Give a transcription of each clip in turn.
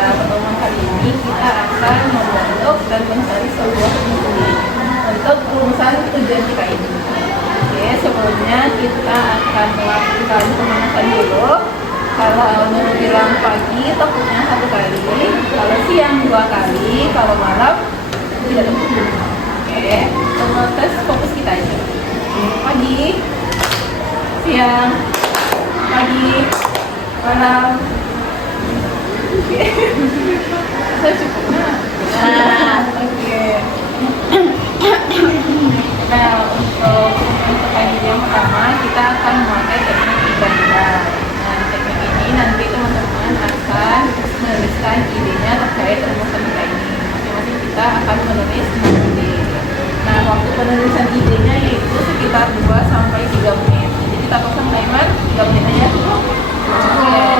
pada pertemuan kali ini kita akan membentuk dan mencari sebuah solusi untuk rumusan tujuan kita ini. Oke, sebelumnya kita akan melakukan pemanasan dulu. Kalau menjelang pagi tepuknya 1 kali, kalau siang 2 kali, kalau malam tidak tepuk. Oke, tes fokus kita aja. Pagi, siang, pagi, malam. Oke, saya cukup. Oke. Nah, untuk pagi yang pertama kita akan memakai teknik ganda. Nah, teknik ini nanti teman-teman akan menuliskan idenya terkait rumusan kita ini. Masing-masing kita akan menulis 6 ide. Nah, waktu penulisan idenya yaitu sekitar 2-3 menit. Jadi kita pasang timer 3 menit aja. Oke.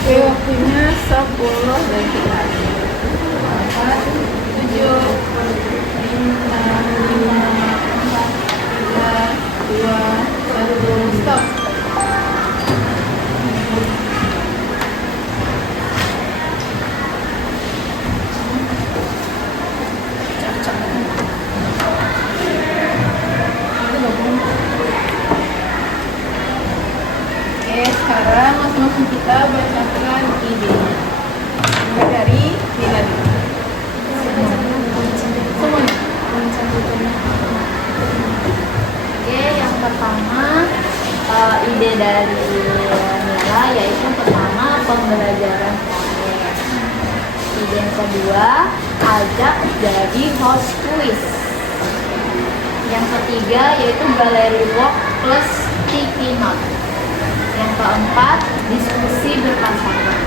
Oke, waktunya 10 detik lagi. 4, 7, 6, 5, 4, 3, 2, 1, stop. Oke, sekarang masing-masing kita bacakan idenya. Mulai dari Lina dulu. Semuanya. Oke, yang pertama ide dari Mira yaitu yang pertama pembelajaran proyek. Ide yang kedua ajak jadi host quiz. Yang ketiga yaitu galeri walk plus sticky note. Yang keempat diskusi berpasangan.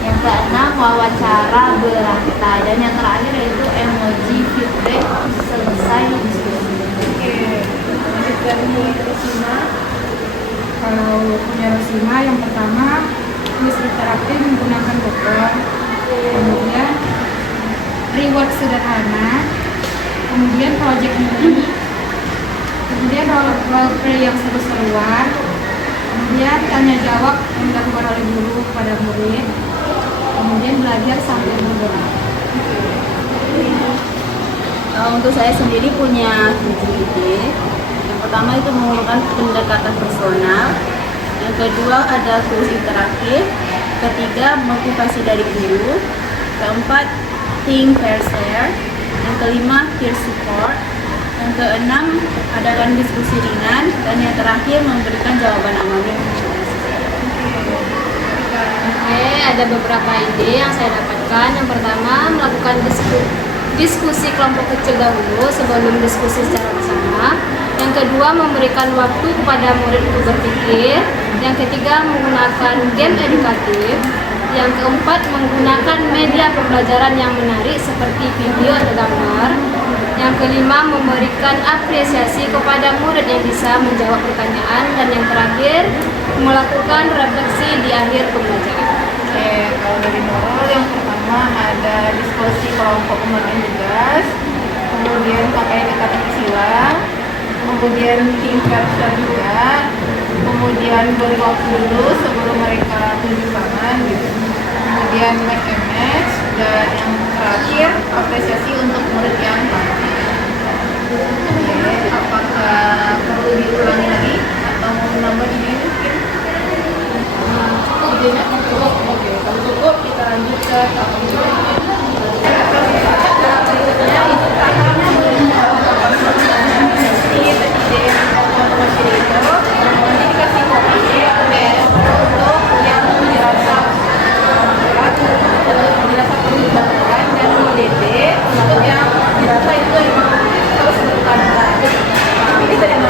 Yang keenam wawancara berantai. Dan yang terakhir yaitu emoji feedback selesai diskusi. Oke, lanjut dari Rosina. Kalau punya Rosina yang pertama kuis interaktif menggunakan botol, kemudian reward sederhana, kemudian project mini, kemudian role play yang seru-seruan, kemudian tanya jawab yang dilakukan oleh guru kepada murid, kemudian belajar sambil bergerak. Untuk saya sendiri punya 7 ide. Yang pertama itu memerlukan pendekatan personal. Yang kedua ada kuis interaktif. Ketiga motivasi dari guru. Keempat think pair share. Yang kelima peer support. Yang keenam adakan diskusi ringan, dan yang terakhir memberikan jawaban anonim. Oke, ada beberapa ide yang saya dapatkan. Yang pertama, melakukan diskusi kelompok kecil dahulu sebelum diskusi secara bersama. Yang kedua, memberikan waktu kepada murid untuk berpikir. Yang ketiga, menggunakan game edukatif. Yang keempat, menggunakan media pembelajaran yang menarik seperti video atau gambar. Yang kelima, memberikan apresiasi kepada murid yang bisa menjawab pertanyaan. Dan yang terakhir, melakukan refleksi di akhir pembelajaran. Oke, kalau dari Nurul yang pertama ada diskusi kelompok pembagian tugas, kemudian pakai kata-kata silang, kemudian tim version juga, kemudian beri waktu dulu sebelum mereka tunjuk tangan gitu. Kemudian make a match, dan yang terakhir apresiasi untuk murid yang tampil. Oke, apakah perlu diulangi lagi atau mau menambah ini mungkin? Idenya cukup. Oke, kalau cukup kita lanjut ke tahap berikutnya. Berikutnya itu tahapnya ide otomasi itu nanti dikasih kopi untuk yang dirasa berat, dirasa perlu dilakukan, dan IDD untuk yang dirasa itu memang harus dilakukan. Pilih dari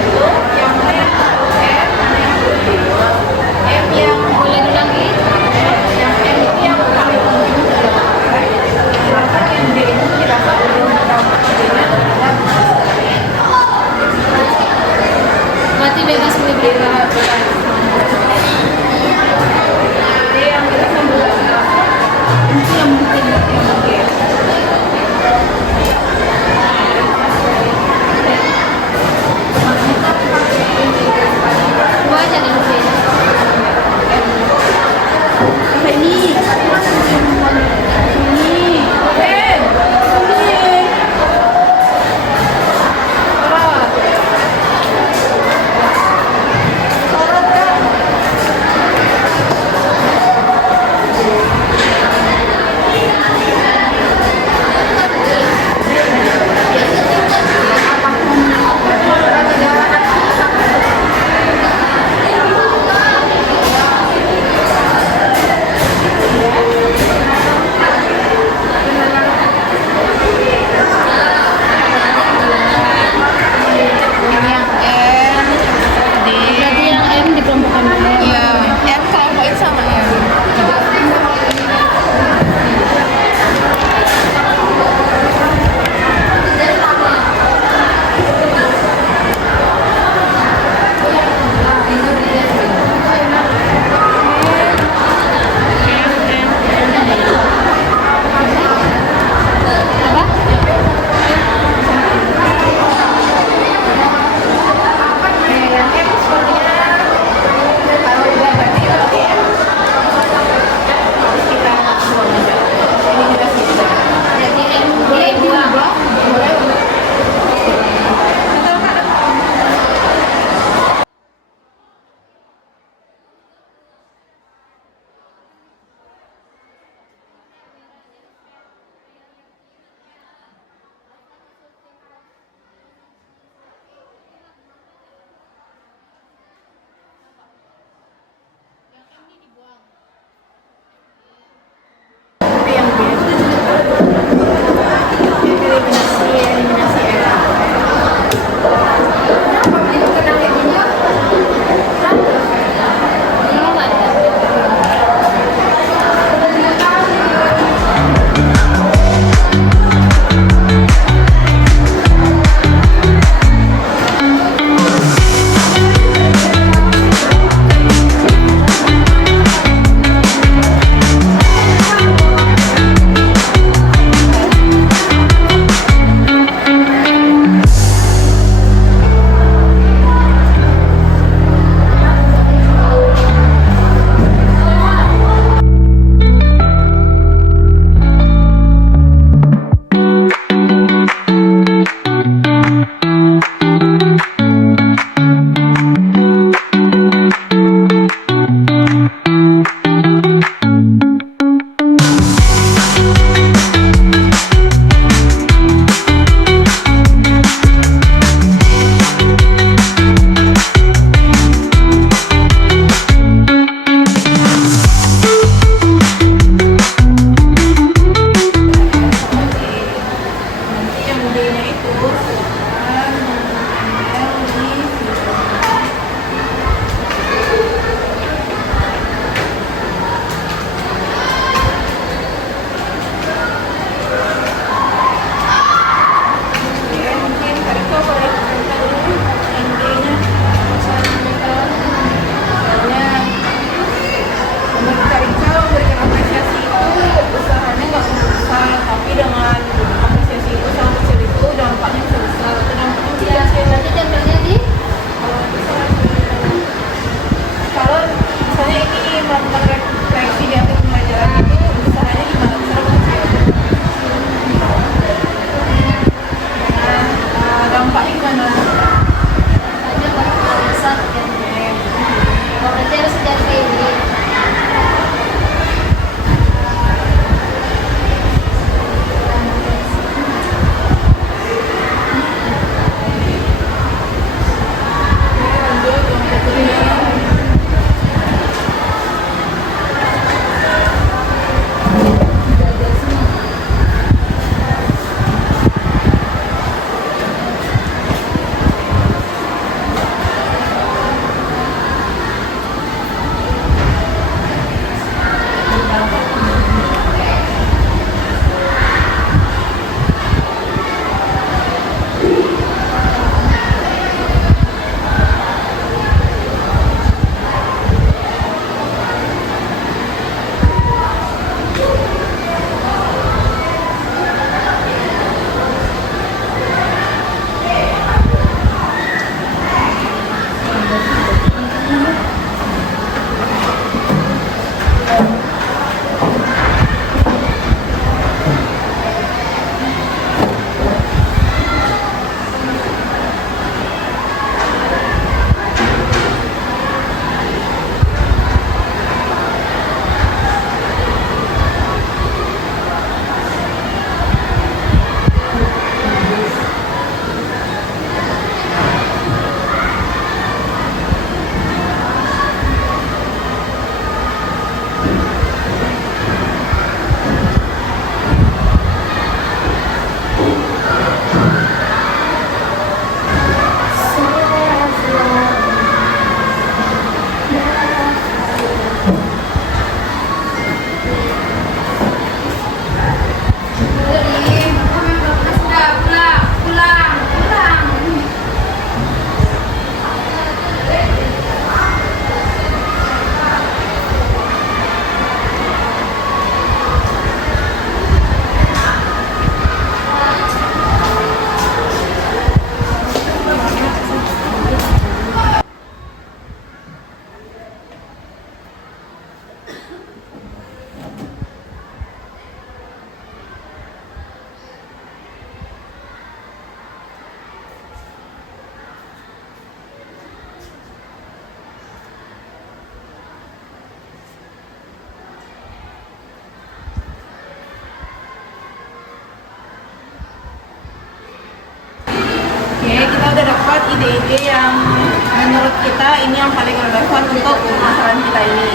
menurut kita ini yang paling relevan untuk permasalahan kita ini.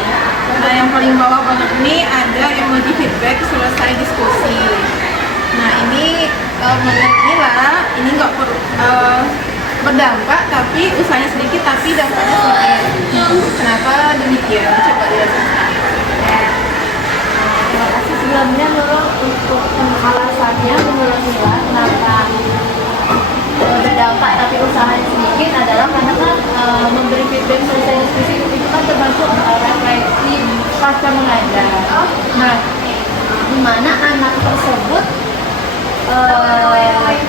Nah, yang paling bawah banget ini ada emoji feedback selesai diskusi. Nah, ini menurut Mila ini nggak berdampak, tapi usahanya sedikit, tapi dampaknya sedikit. Kenapa demikian? Coba dirasakan. Terima kasih sebelumnya Nurul untuk alasannya menurut Mila kenapa berdampak tapi usahanya sedikit adalah karena kan memberi feedback selesai diskusi itu kan termasuk refleksi pasca mengajar. Nah, di mana anak tersebut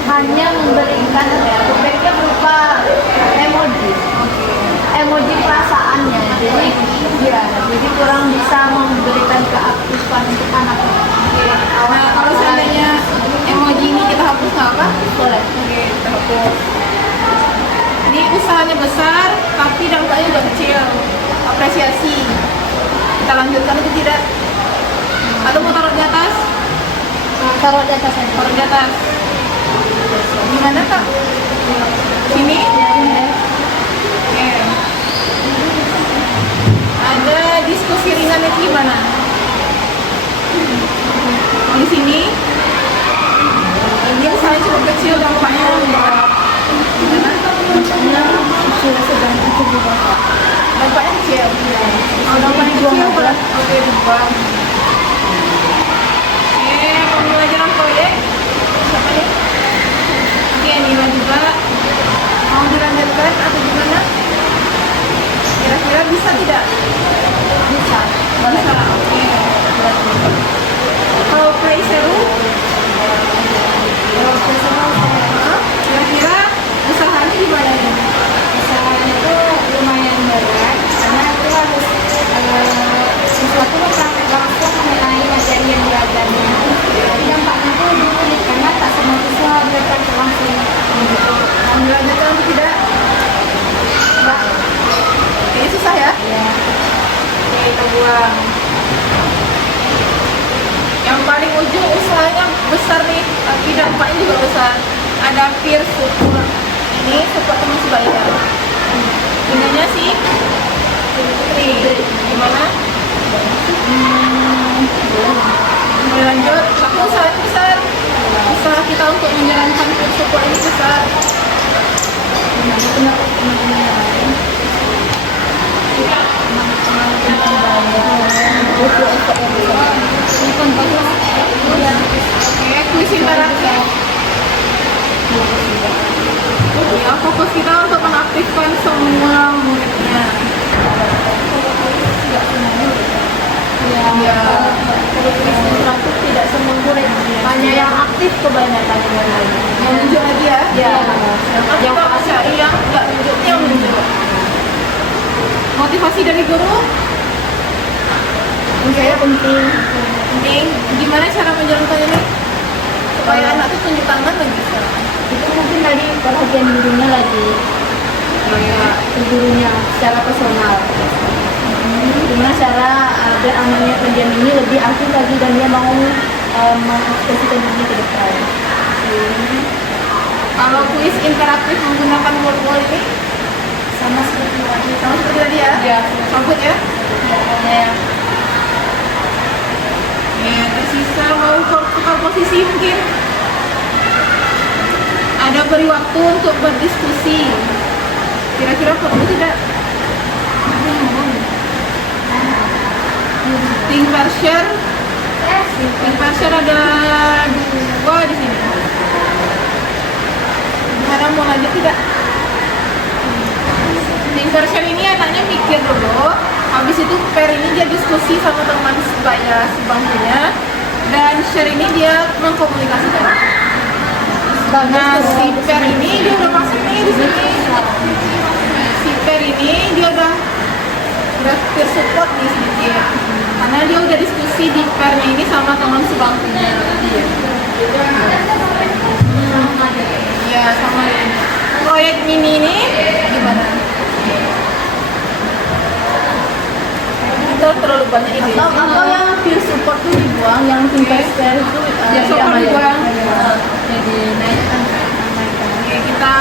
hanya memberikan feedbacknya berupa emoji perasaannya, jadi kurang bisa memberikan keaktifan untuk anak. Nah, kalau seandainya emoji ini kita hapus nggak apa? Boleh. Oke, kita hapus. Ini usahanya besar, tapi dampaknya juga kecil. Apresiasi. Kita lanjutkan itu tidak? Atau mau taruh di atas? Taruh di atas aja. Taruh di atas. Gimana kak? Sini? Oke. Ada diskusi ringan itu gimana? Di sini? Ini usahanya cukup kecil, dampaknya gimana? Dampaknya kecil. Oh, dampaknya kecil berat. Oke, dibuang. Pembelajaran proyek siapa nih? Oke, Nila juga mau dilanjutkan atau gimana? Kira-kira bisa tidak? Bisa. Bisa. Oke. Kalau play seru? Kira-kira usahanya gimana nih? Usahanya itu lumayan berat karena itu harus sesuatu praktek langsung mengenai materi yang belajarnya. Tapi dampaknya itu lebih sulit karena tak semua siswa bisa praktek langsung. Mau dilanjutkan atau tidak? Enggak. Ini susah ya? Ya. Oke, kita buang. Yang paling ujung usahanya besar nih, tapi dampaknya juga besar. Ada peer support. Ini support teman sebaya. Ininya sih Putri. Gimana? Boleh lanjut. Tapi usahanya besar. Usaha kita untuk menjalankan peer support ini besar. Oke, kuis interaktif. Ya, fokus kita untuk mengaktifkan semua muridnya. Ya, Interaktif tidak semua murid, hanya yang aktif kebanyakan yang lain. yang menunjuk lagi ya. Ya. Yang kita cari yang nggak menunjuk, yang menunjuk. Motivasi dari guru? Oke, penting. penting. Gimana cara menjalankan ini? Supaya anak itu tunjuk tangan dan bisa. Itu mungkin tadi perhatian gurunya lagi, ke gurunya secara personal. Gimana cara biar anaknya pendiam ini lebih aktif lagi dan dia mau mengekspresikan dirinya ke depan. Kalau kuis interaktif menggunakan wall ini Sama seperti tadi. sama seperti tadi ya? Ya. Sambut ya? Ya. Ya, tersisa mau tukar posisi mungkin. Ada beri waktu untuk berdiskusi. Kira-kira perlu tidak? Think per share. Think per share ada 2 di sini. Gimana, mau lanjut tidak? Think per share ini anaknya mikir dulu. Habis itu pair ini dia diskusi sama teman sebaya sebangkunya. Dan share ini dia mengkomunikasikan. Nah, si pair ini dia udah masuk nih di sini. Si pair ini dia udah peer support nih sedikit. Karena dia udah diskusi di pairnya ini sama teman sebangkunya. Iya, sama ini. Proyek mini ini gimana? Kita terlalu banyak ide. Atau yang peer support itu dibuang, yang tingkat share itu Ya, support dibuang. jadi naikkan. Oke, kita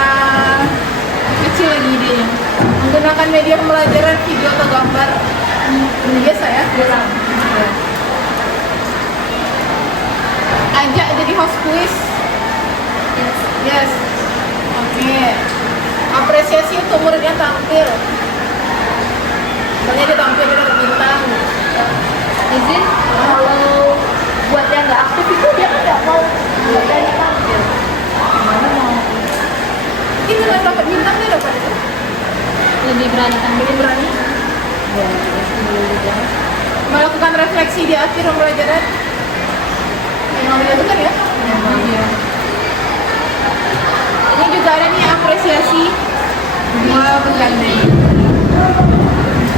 kecil lagi idenya. Menggunakan media pembelajaran video atau gambar biasa ya. Ajak jadi host quiz. Yes. Oke. Apresiasi untuk murid yang tampil. Misalnya dia tampil dia dapat bintang. Izin kalau buat yang nggak aktif itu dia kan nggak mau dari tampil. Gimana mau? Ini dengan dapat bintang dia dapat itu. Lebih berani tampil. Lebih berani. Melakukan refleksi di akhir pembelajaran. Memang dilakukan ya? Iya. Ini juga ada nih apresiasi. Dua bergandeng.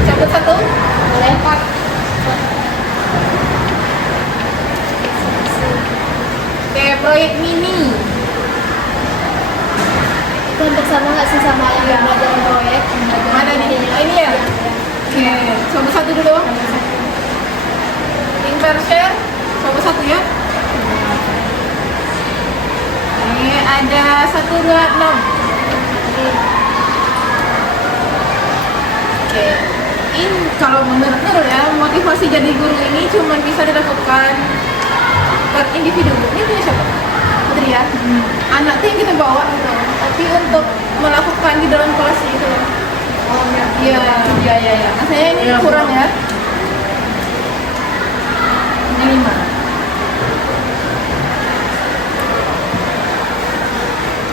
Cabut satu. Boleh. Oke, proyek mini. Itu hampir sama nggak sih sama yang belajar proyek? Mana nih? Oh, ini ya? Oke, coba satu dulu. Think pair share. Coba satu ya. Ini ada 1, 2, 6. Oke. Ini kalau menurut Nurul ya, motivasi jadi guru ini cuma bisa dilakukan per individu. Ini punya siapa? Putri ya. Anak tuh yang kita bawa gitu. Tapi untuk melakukan di dalam kelas itu. Oh iya. Iya. Maksudnya ini kurang ya. Ini 5.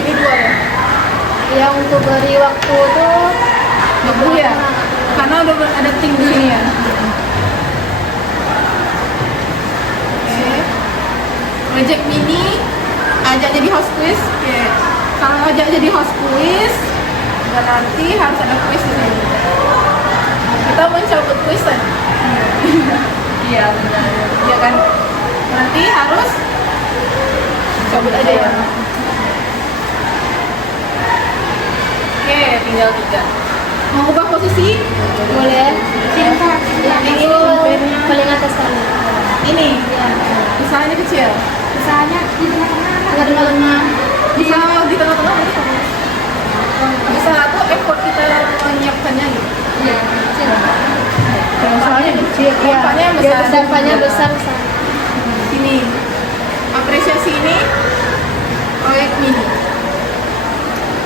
Ini 2 ya. Yang untuk beri waktu tuh 20 ya. Karena udah ada tim di sini ya. Oke. Project mini ajak jadi host quiz. Oke. Kalau ajak jadi host quiz, berarti harus ada quiz di sini. Kita mencabut quiz kan? Iya benar. Iya kan? Nanti harus cabut aja ya. Oke, tinggal 3. Mau ubah posisi? boleh. Yang itu paling atas kali. Ini. Misalnya ini kecil. Misalnya di tengah-tengah. Tengah-tengah. Bisa di tengah-tengah bisa. Bisa tuh effort kita menyiapkannya gitu. Iya. Soalnya kecil. Tempatnya besar. Tempatnya besar. Sini. Apresiasi ini proyek mini.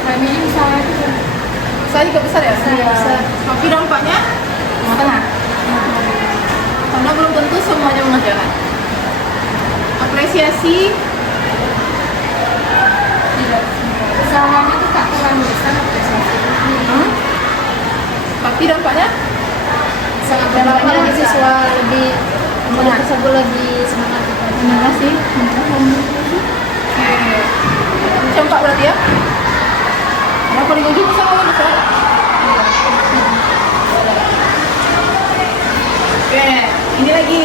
Proyek mini misalnya itu. Saya juga besar ya? Besar. Tapi dampaknya tengah. Karena belum tentu semuanya mengerjakan. Apresiasi tidak. Usahanya tuh tak terlalu besar apresiasi. Tapi dampaknya Sangat bermanfaat siswa lebih murid tersebut lebih semangat. terima kasih. Oke. Campak berarti ya? Yang paling ujung sama besar. Oke, ini lagi.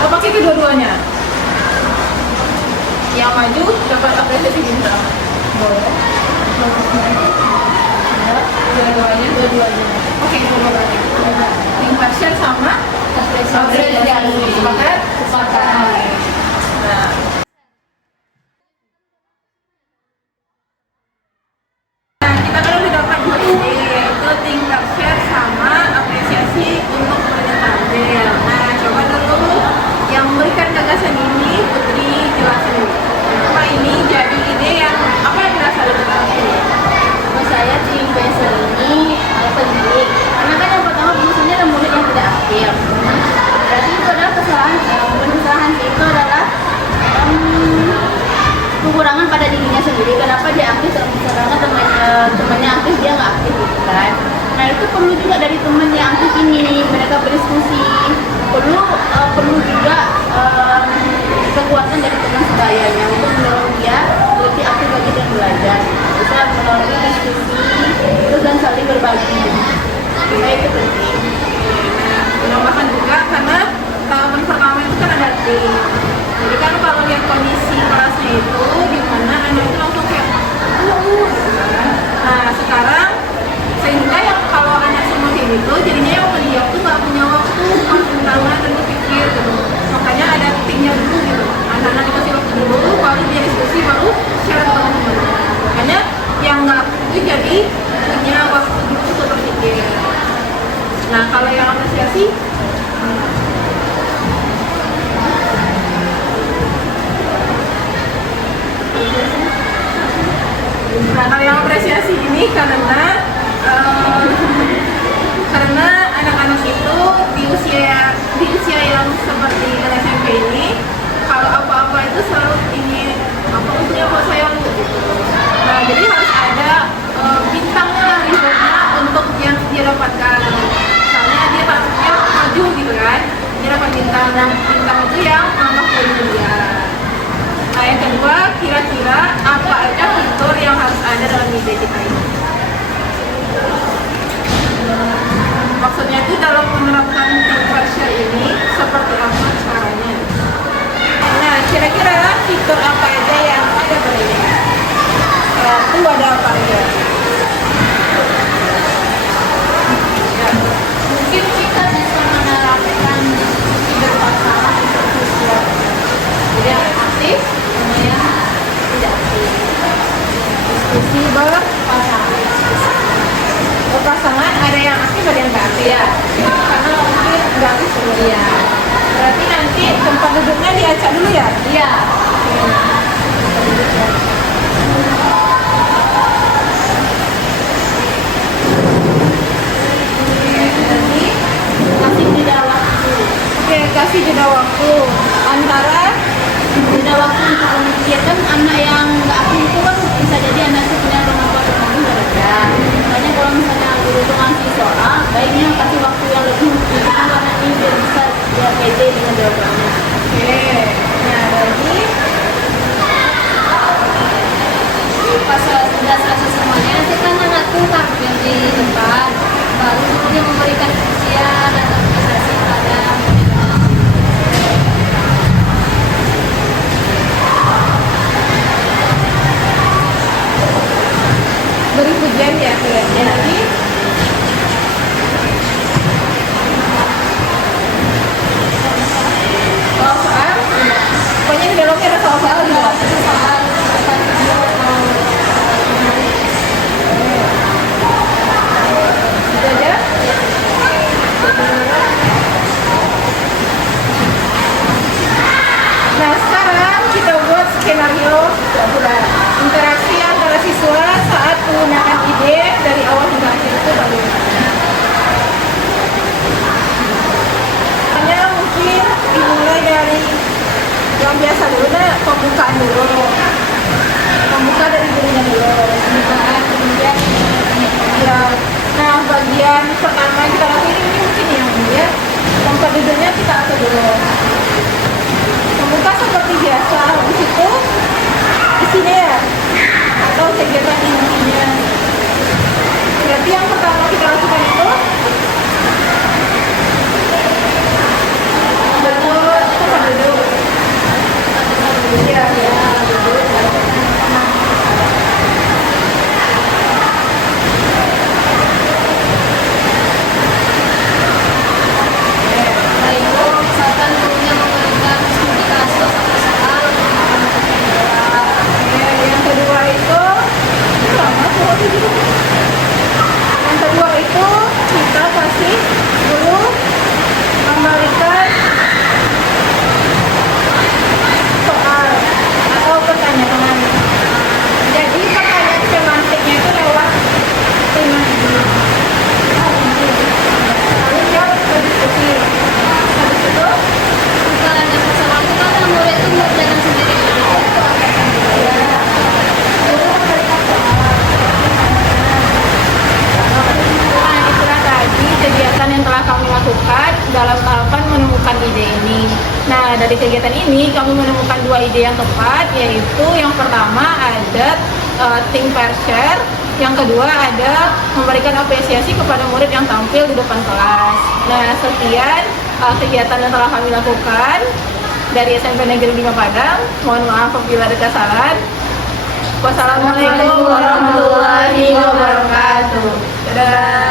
Kita pakai kedua-duanya. Yang maju dapat apresiasi bintang. Boleh. Dua-duanya. Oke, dua-duanya. Yang partial sama apresiasi. Sepakat? Sepakat. Nah. Kita kan udah dapat 2 ide, yaitu tingkat share sama apresiasi untuk murid tampil. Nah, coba dulu yang memberikan gagasan ini Putri jelasin dulu. Kenapa ini jadi ide yang apa yang dirasa lebih bagus? Menurut saya tim PSL ini penting karena kan yang pertama misalnya ada murid yang tidak aktif. Berarti itu adalah kesalahan itu adalah kekurangan pada dirinya sendiri. Kenapa dia aktif sedangkan temannya aktif dia nggak aktif gitu kan? Nah itu perlu juga dari teman yang aktif ini mereka berdiskusi. Perlu juga kekuatan dari teman sebayanya untuk mendorong dia lebih aktif lagi dan belajar. Bisa melalui diskusi terus dan saling berbagi. Nah itu penting. Menambahkan juga karena tahun pertama itu kan ada tim. Jadi kan kalau lihat kondisi kelasnya itu gimana anak itu langsung kayak nah sekarang sehingga yang kalau anak semua kayak gitu jadinya yang pendiam tuh nggak punya waktu tangan dan berpikir gitu. Makanya ada timnya dulu gitu. Anak-anak dikasih waktu dulu baru dia jadi punya waktu dulu untuk berpikir. Nah, kalau yang apresiasi, ini karena anak-anak itu di usia yang seperti anak SMP ini, kalau apa-apa itu selalu ingin apa untungnya kok saya gitu. Nah, jadi harus ada bintangnya, rewardnya untuk yang dia dapatkan. Misalnya dia maju gitu kan, dia dapat bintang itu yang nambah poin dia. Nah, yang kedua, kira-kira apa aja fitur yang harus ada dalam ide kita ini? Maksudnya itu dalam menerapkan think pressure ini seperti apa caranya? Nah, kira-kira fitur apa aja yang ada pada ini? Itu ada apa aja? Ya, mungkin kita bisa menerapkan diskusi berpasangan untuk sosial. Jadi yang aktif sama yang tidak aktif. Diskusi Berpasangan ada yang aktif, ada yang nggak aktif. ya, Karena mungkin nggak aktif semua. iya, Berarti nanti tempat duduknya diacak dulu ya? iya. Jadi kasih jeda waktu. Oke, kasih jeda waktu antara Jeda waktu untuk memikirkan anak yang nggak aktif itu kan bisa jadi anak itu punya kemampuan mungkin berbeda. Makanya kalau misalnya guru itu ngasih soal, baiknya kasih waktu yang lebih untuk anak ini biar bisa dia pede dengan jawabannya. oke. Nah, lagi Pas sudah selesai semuanya, nanti kan anak tuh tampil di depan, baru dia memberikan pujian dan apresiasi pada murid-murid. beri pujian ya. Lagi soal, pokoknya di dalamnya ada soal juga. Itu aja. Nah, sekarang kita buat skenario interaksi antara siswa saat menggunakan ide dari awal hingga akhir itu bagaimana. Hanya mungkin dimulai dari yang biasa dulu, pembukaan dulu. Pembuka dari gurunya dulu. Kemudian ya, nah bagian pertama kita lakukan ini mungkin yang ya tempat duduknya kita atur dulu. Pembuka seperti biasa, habis itu isinya ya, atau kegiatan intinya. Berarti yang pertama kita lakukan itu bentuk tempat duduk. Iya, duduk. Setelah itu, misalkan gurunya memberikan indikasi atau soal, Yang kedua itu sama waktu dulu. Yang kedua itu kita kasih dulu memberikan soal atau pertanyaan. Jadi pertanyaan semantiknya itu lewat tema ini. Lalu dia berdiskusi. Habis itu bukan hanya persoalan itu kan murid itu mengerjakan sendiri. nah, itulah tadi kegiatan yang telah kami lakukan dalam tahapan menemukan ide ini. Nah, dari kegiatan ini kami menemukan dua ide yang tepat, yaitu yang pertama ada think pair share, yang kedua ada memberikan apresiasi kepada murid yang tampil di depan kelas. Nah, sekian kegiatan yang telah kami lakukan dari SMP Negeri 5 Padang. Mohon maaf apabila ada kesalahan. Wassalamualaikum warahmatullahi wabarakatuh. Dadah.